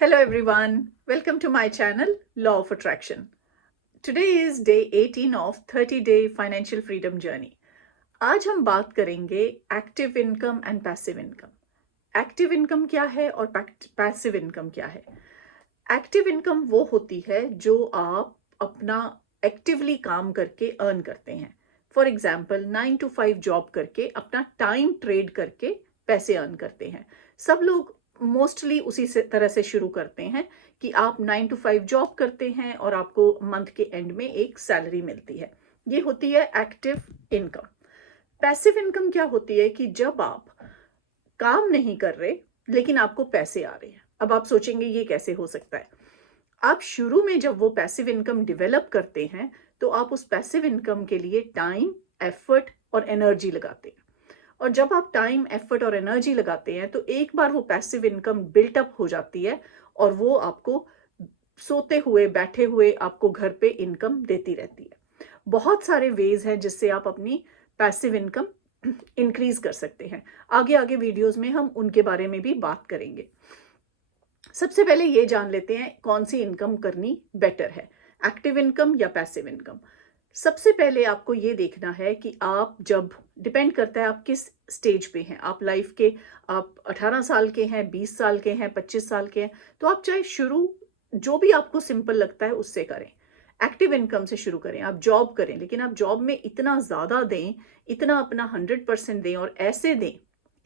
Hello everyone, welcome to my channel Law of Attraction. Today is day 18 of 30-day financial freedom journey. आज हम बात करेंगे active income and passive income. Active income क्या है और passive income क्या है? एक्टिव इनकम वो होती है जो आप अपना एक्टिवली काम करके अर्न करते हैं। फॉर एग्जाम्पल 9 to 5 जॉब करके अपना टाइम ट्रेड करके पैसे अर्न करते हैं। सब लोग मोस्टली उसी से तरह से शुरू करते हैं कि आप 9 to 5 जॉब करते हैं और आपको मंथ के एंड में एक सैलरी मिलती है। ये होती है एक्टिव इनकम। पैसिव इनकम क्या होती है कि जब आप काम नहीं कर रहे लेकिन आपको पैसे आ रहे हैं। अब आप सोचेंगे ये कैसे हो सकता है? आप शुरू में जब वो पैसिव इनकम डेवलप करते हैं तो आप उस पैसिव इनकम के लिए टाइम, एफर्ट और एनर्जी लगाते हैं। और जब आप टाइम, एफर्ट और एनर्जी लगाते हैं तो एक बार वो पैसिव इनकम बिल्टअप हो जाती है और वो आपको सोते हुए, बैठे हुए आपको घर पे इनकम देती रहती है। बहुत सारे वेज हैं जिससे आप अपनी पैसिव इनकम इंक्रीज कर सकते हैं। आगे आगे वीडियोस में हम उनके बारे में भी बात करेंगे। सबसे पहले ये जान लेते हैं कौन सी इनकम करनी बेटर है, एक्टिव इनकम या पैसिव इनकम। सबसे पहले आपको ये देखना है कि आप जब डिपेंड करता है आप किस स्टेज पे हैं आप लाइफ के। आप 18 साल के हैं, 20 साल के हैं, 25 साल के हैं, तो आप चाहे शुरू जो भी आपको सिंपल लगता है उससे करें। एक्टिव इनकम से शुरू करें, आप जॉब करें, लेकिन आप जॉब में इतना ज़्यादा दें, इतना अपना 100% दें और ऐसे दें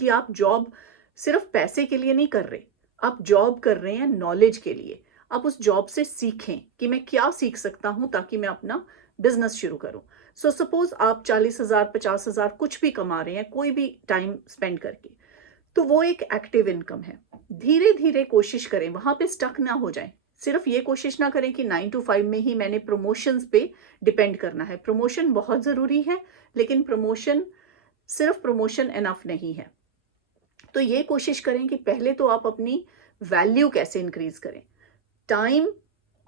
कि आप जॉब सिर्फ पैसे के लिए नहीं कर रहे, आप जॉब कर रहे हैं नॉलेज के लिए। आप उस जॉब से सीखें कि मैं क्या सीख सकता हूं ताकि मैं अपना बिजनेस शुरू करूं। सो सपोज आप 40,000, 50,000 कुछ भी कमा रहे हैं कोई भी टाइम स्पेंड करके, तो वो एक एक्टिव इनकम है। धीरे धीरे कोशिश करें, वहां पे स्टक ना हो जाएं। सिर्फ ये कोशिश ना करें कि 9 to 5 में ही मैंने प्रमोशंस पे डिपेंड करना है। प्रमोशन बहुत जरूरी है, लेकिन प्रमोशन सिर्फ प्रमोशन एनफ नहीं है। तो ये कोशिश करें कि पहले तो आप अपनी वैल्यू कैसे इंक्रीज करें। टाइम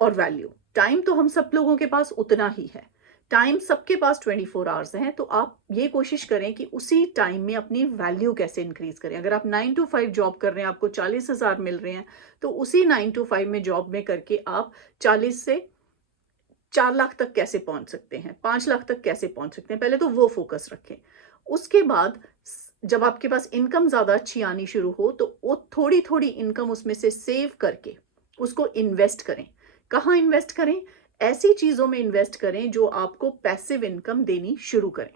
और वैल्यू, टाइम तो हम सब लोगों के पास उतना ही है, टाइम सबके पास 24 आवर्स हैं, तो आप ये कोशिश करें कि उसी टाइम में अपनी वैल्यू कैसे इंक्रीज करें। अगर आप 9 to 5 जॉब कर रहे हैं, आपको 40,000 मिल रहे हैं, तो उसी 9 to 5 में जॉब में करके आप 40 से 4 लाख तक कैसे पहुंच सकते हैं, 5 लाख तक कैसे पहुंच सकते हैं, पहले तो वो फोकस रखें। उसके बाद जब आपके पास इनकम ज्यादा अच्छी आनी शुरू हो तो वो थोड़ी थोड़ी इनकम उसमें से सेव करके उसको इन्वेस्ट करें। कहाँ इन्वेस्ट करें? ऐसी चीजों में इन्वेस्ट करें जो आपको पैसिव इनकम देनी शुरू करें।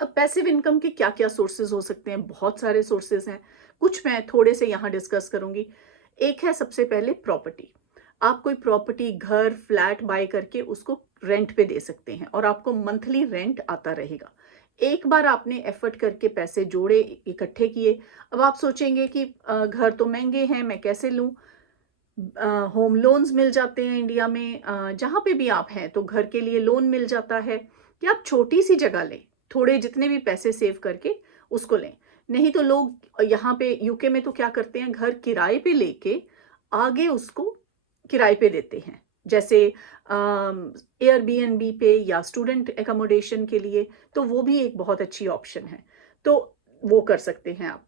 अब पैसिव इनकम के क्या क्या सोर्सेज हो सकते हैं? बहुत सारे सोर्सेज हैं, कुछ मैं थोड़े से यहाँ डिस्कस करूंगी। एक है सबसे पहले प्रॉपर्टी। आप कोई प्रॉपर्टी, घर, फ्लैट बाय करके उसको रेंट पे दे सकते हैं और आपको मंथली रेंट आता रहेगा। एक बार आपने एफर्ट करके पैसे जोड़े, इकट्ठे किए, अब आप सोचेंगे कि घर तो महंगे हैं, मैं कैसे लूं? होम लोन्स मिल जाते हैं इंडिया में, जहाँ पे भी आप हैं तो घर के लिए लोन मिल जाता है कि आप छोटी सी जगह लें, थोड़े जितने भी पैसे सेव करके उसको लें। नहीं तो लोग यहाँ पे यूके में तो क्या करते हैं, घर किराए पे लेके आगे उसको किराए पे देते हैं, जैसे एयरबीएनबी पे या स्टूडेंट एकोमोडेशन के लिए, तो वो भी एक बहुत अच्छी ऑप्शन है, तो वो कर सकते हैं आप।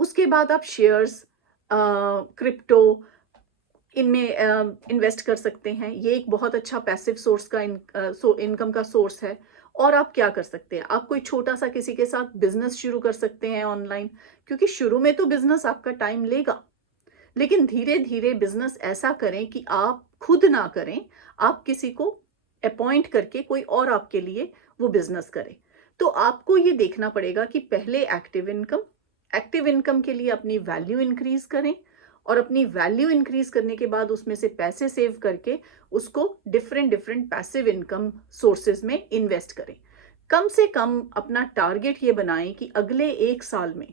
उसके बाद आप शेयर्स, क्रिप्टो, इनमें इन्वेस्ट कर सकते हैं। ये एक बहुत अच्छा पैसिव सोर्स का इनकम का सोर्स है। और आप क्या कर सकते हैं, आप कोई छोटा सा किसी के साथ बिजनेस शुरू कर सकते हैं ऑनलाइन, क्योंकि शुरू में तो बिजनेस आपका टाइम लेगा, लेकिन धीरे धीरे बिजनेस ऐसा करें कि आप खुद ना करें, आप किसी को अपॉइंट करके कोई और आपके लिए वो बिजनेस करे। तो आपको ये देखना पड़ेगा कि पहले एक्टिव इनकम के लिए अपनी वैल्यू इंक्रीज करें और अपनी वैल्यू इंक्रीज करने के बाद उसमें से पैसे सेव करके उसको different different passive income sources में इन्वेस्ट करें। कम से कम अपना टारगेट ये बनाएं कि अगले 1 साल में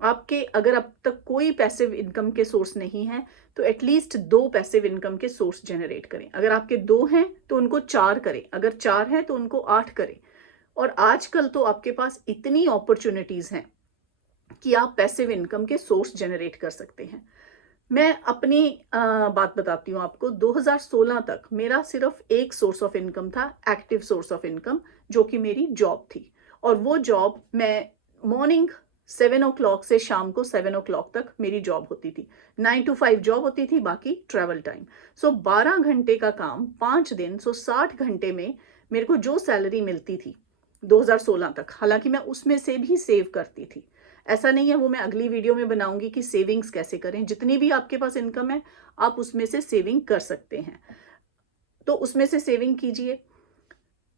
आपके, अगर अब तक कोई पैसिव इनकम के सोर्स नहीं है तो एटलीस्ट 2 पैसिव इनकम के सोर्स जनरेट करें। अगर आपके 2 हैं तो उनको 4 करें, अगर 4 हैं तो उनको 8 करें। और आजकल तो आपके पास इतनी अपॉर्चुनिटीज हैं कि आप पैसिव इनकम के सोर्स जनरेट कर सकते हैं। मैं अपनी बात बताती हूँ आपको। 2016 तक मेरा सिर्फ एक सोर्स ऑफ इनकम था, एक्टिव सोर्स ऑफ इनकम, जो कि मेरी जॉब थी। और वो जॉब मैं मॉर्निंग 7 o'clock से शाम को 7 o'clock तक मेरी जॉब होती थी। 9 to 5 जॉब होती थी, बाकी ट्रैवल टाइम। सो 12 घंटे का काम 5 दिन, सो 60 घंटे में मेरे को जो सैलरी मिलती थी 2016 तक, हालांकि मैं उसमें से भी सेव करती थी। ऐसा नहीं है, वो मैं अगली वीडियो में बनाऊंगी कि सेविंग्स कैसे करें। जितनी भी आपके पास इनकम है आप उसमें से सेविंग कर सकते हैं, तो उसमें से सेविंग कीजिए।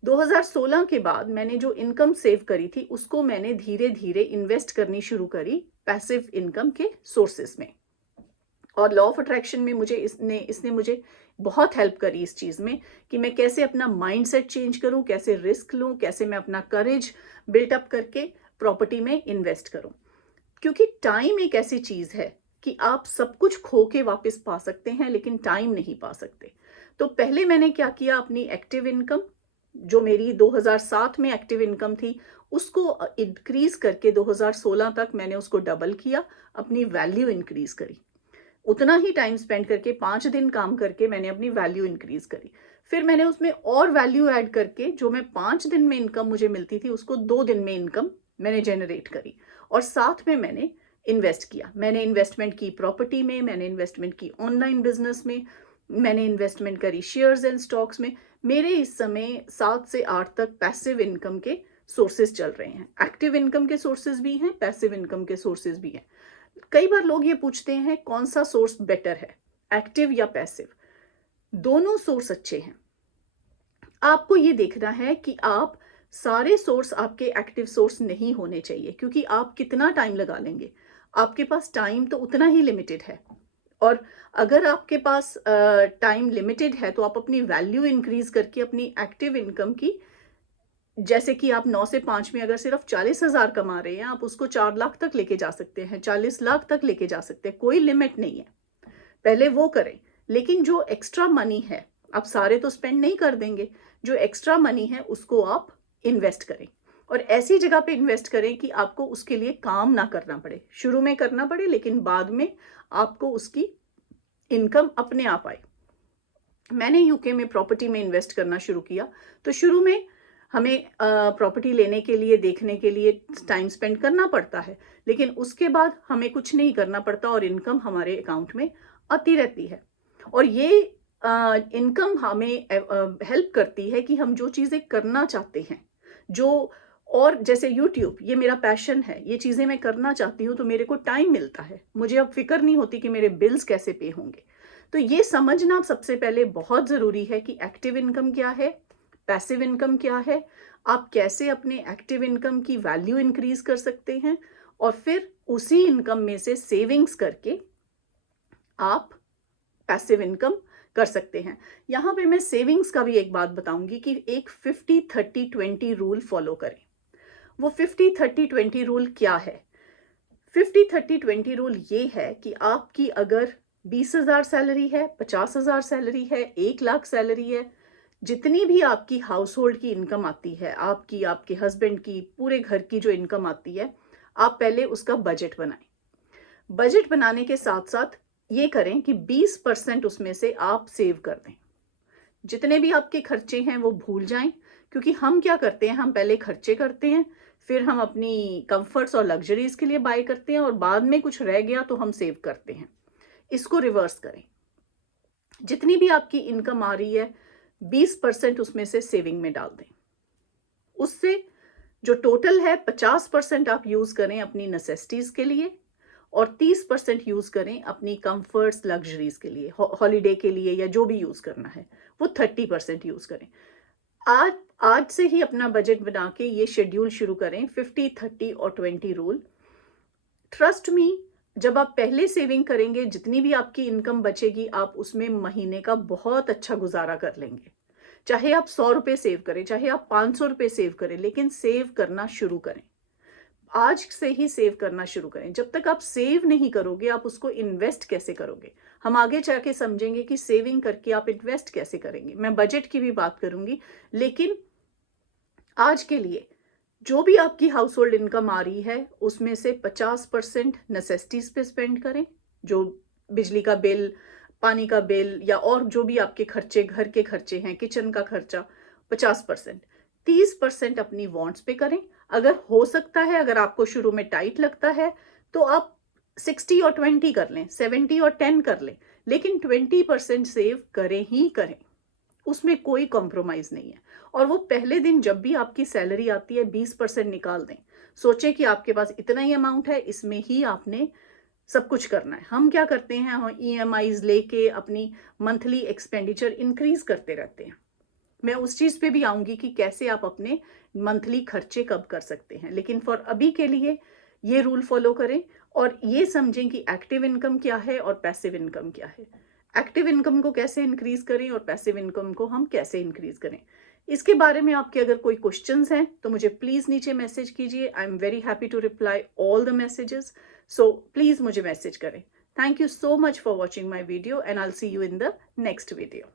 2016 के बाद मैंने जो इनकम सेव करी थी उसको मैंने धीरे धीरे इन्वेस्ट करनी शुरू करी पैसिव इनकम के सोर्सेस में। और लॉ ऑफ अट्रैक्शन में मुझे इसने मुझे बहुत हेल्प करी इस चीज़ में कि मैं कैसे अपना माइंडसेट चेंज करूं, कैसे रिस्क लूं, कैसे मैं अपना करेज बिल्टअप करके प्रॉपर्टी में इन्वेस्ट करूं। क्योंकि टाइम एक ऐसी चीज़ है कि आप सब कुछ खो के वापस पा सकते हैं लेकिन टाइम नहीं पा सकते। तो पहले मैंने क्या किया, अपनी एक्टिव इनकम जो मेरी 2007 में एक्टिव इनकम थी उसको इंक्रीज करके 2016 तक मैंने उसको डबल किया, अपनी वैल्यू इंक्रीज करी। उतना ही टाइम स्पेंड करके 5 दिन काम करके मैंने अपनी वैल्यू इंक्रीज करी। फिर मैंने उसमें और वैल्यू ऐड करके जो मैं 5 दिन में इनकम मुझे मिलती थी उसको 2 दिन में इनकम मैंने जनरेट करी। और साथ में मैंने इन्वेस्ट किया। मैंने इन्वेस्टमेंट की प्रॉपर्टी में, मैंने इन्वेस्टमेंट की ऑनलाइन बिजनेस में, मैंने इन्वेस्टमेंट करी शेयर्स एंड स्टॉक्स में। मेरे इस समय 7 से 8 तक पैसिव इनकम के सोर्सेज चल रहे हैं। एक्टिव इनकम के सोर्सेज भी हैं, पैसिव इनकम के सोर्सेज भी हैं। कई बार लोग ये पूछते हैं कौन सा सोर्स बेटर है, एक्टिव या पैसिव। दोनों सोर्स अच्छे हैं। आपको ये देखना है कि आप सारे सोर्स आपके एक्टिव सोर्स नहीं होने चाहिए, क्योंकि आप कितना टाइम लगा लेंगे, आपके पास टाइम तो उतना ही लिमिटेड है। और अगर आपके पास टाइम लिमिटेड है तो आप अपनी वैल्यू इंक्रीज करके अपनी एक्टिव इनकम की, जैसे कि आप 9 से 5 में अगर सिर्फ 40,000 कमा रहे हैं, आप उसको 4 लाख तक लेके जा सकते हैं, 40 लाख तक लेके जा सकते हैं, कोई लिमिट नहीं है। पहले वो करें। लेकिन जो एक्स्ट्रा मनी है, आप सारे तो स्पेंड नहीं कर देंगे, जो एक्स्ट्रा मनी है उसको आप इन्वेस्ट करें। और ऐसी जगह पे इन्वेस्ट करें कि आपको उसके लिए काम ना करना पड़े। शुरू में करना पड़े लेकिन बाद में आपको उसकी इनकम अपने आप आए। मैंने यूके में प्रॉपर्टी में इन्वेस्ट करना शुरू किया। तो शुरू में हमें प्रॉपर्टी लेने के लिए, देखने के लिए टाइम स्पेंड करना पड़ता है, लेकिन उसके बाद हमें कुछ नहीं करना पड़ता और इनकम हमारे अकाउंट में आती रहती है। और ये इनकम हमें हेल्प करती है कि हम जो चीज़ें करना चाहते हैं, जो, और जैसे यूट्यूब, ये मेरा पैशन है, ये चीज़ें मैं करना चाहती हूँ तो मेरे को टाइम मिलता है, मुझे अब फिक्र नहीं होती कि मेरे बिल्स कैसे पे होंगे। तो ये समझना सबसे पहले बहुत ज़रूरी है कि एक्टिव इनकम क्या है, पैसिव इनकम क्या है, आप कैसे अपने एक्टिव इनकम की वैल्यू इंक्रीज कर सकते हैं, और फिर उसी इनकम में से सेविंग्स करके आप पैसिव इनकम कर सकते हैं। यहाँ पे मैं सेविंग्स का भी एक बात बताऊंगी कि एक 50-30-20 रूल फॉलो करें। वो 50-30-20 रूल क्या है? 50-30-20 रूल ये है कि आपकी अगर 20,000 सैलरी है, 50,000 सैलरी है, 1 लाख सैलरी है, जितनी भी आपकी हाउस होल्ड की इनकम आती है, आपकी, आपके हस्बैंड की, पूरे घर की जो इनकम आती है, आप पहले उसका बजट बनाएं। बजट बनाने के साथ साथ ये करें कि 20% उसमें से आप सेव कर दें। जितने भी आपके खर्चे हैं वो भूल जाएं, क्योंकि हम क्या करते हैं, हम पहले खर्चे करते हैं, फिर हम अपनी कंफर्ट्स और लग्जरीज के लिए बाय करते हैं, और बाद में कुछ रह गया तो हम सेव करते हैं। इसको रिवर्स करें। जितनी भी आपकी इनकम आ रही है 20% उसमें से सेविंग में डाल दें। उससे जो टोटल है 50% आप यूज करें अपनी नेसेसिटीज के लिए, और 30% यूज करें अपनी कंफर्ट्स, लग्जरीज के लिए, हॉलीडे के लिए, या जो भी यूज करना है वो 30% यूज करें। आज से ही अपना बजट बना के ये शेड्यूल शुरू करें, 50-30-20 रूल। ट्रस्ट मी, जब आप पहले सेविंग करेंगे, जितनी भी आपकी इनकम बचेगी, आप उसमें महीने का बहुत अच्छा गुजारा कर लेंगे। चाहे आप 100 रुपये सेव करें, चाहे आप 500 रुपये सेव करें, लेकिन सेव करना शुरू करें। आज से ही सेव करना शुरू करें। जब तक आप सेव नहीं करोगे, आप उसको इन्वेस्ट कैसे करोगे? हम आगे जाके समझेंगे कि सेविंग करके आप इन्वेस्ट कैसे करेंगे। मैं बजट की भी बात करूंगी, लेकिन आज के लिए जो भी आपकी हाउस होल्ड इनकम आ रही है उसमें से 50% नेसेसिटीज पे स्पेंड करें, जो बिजली का बिल, पानी का बिल, या और जो भी आपके खर्चे, घर के खर्चे हैं, किचन का खर्चा, 50%। 30% अपनी वांट्स पे करें। अगर हो सकता है, अगर आपको शुरू में टाइट लगता है तो आप 60 और 20 कर लें, 70 और 10 कर लें, लेकिन 20% सेव करें ही करें, उसमें कोई कॉम्प्रोमाइज नहीं है। और वो पहले दिन जब भी आपकी सैलरी आती है 20% निकाल दें। सोचें कि आपके पास इतना ही अमाउंट है, इसमें ही आपने सब कुछ करना है। हम क्या करते हैं, हम ईएमआईज लेके अपनी मंथली एक्सपेंडिचर इंक्रीज करते रहते हैं। मैं उस चीज़ पे भी आऊंगी कि कैसे आप अपने मंथली खर्चे कब कर सकते हैं, लेकिन फॉर अभी के लिए ये रूल फॉलो करें और ये समझें कि एक्टिव इनकम क्या है और पैसिव इनकम क्या है। एक्टिव इनकम को कैसे इंक्रीज करें और पैसिव इनकम को हम कैसे इंक्रीज करें, इसके बारे में आपके अगर कोई क्वेश्चंस हैं तो मुझे प्लीज़ नीचे मैसेज कीजिए। I am very happy to reply all the messages, so please मुझे मैसेज करें। Thank you so much for watching my video and I will see you in the next video.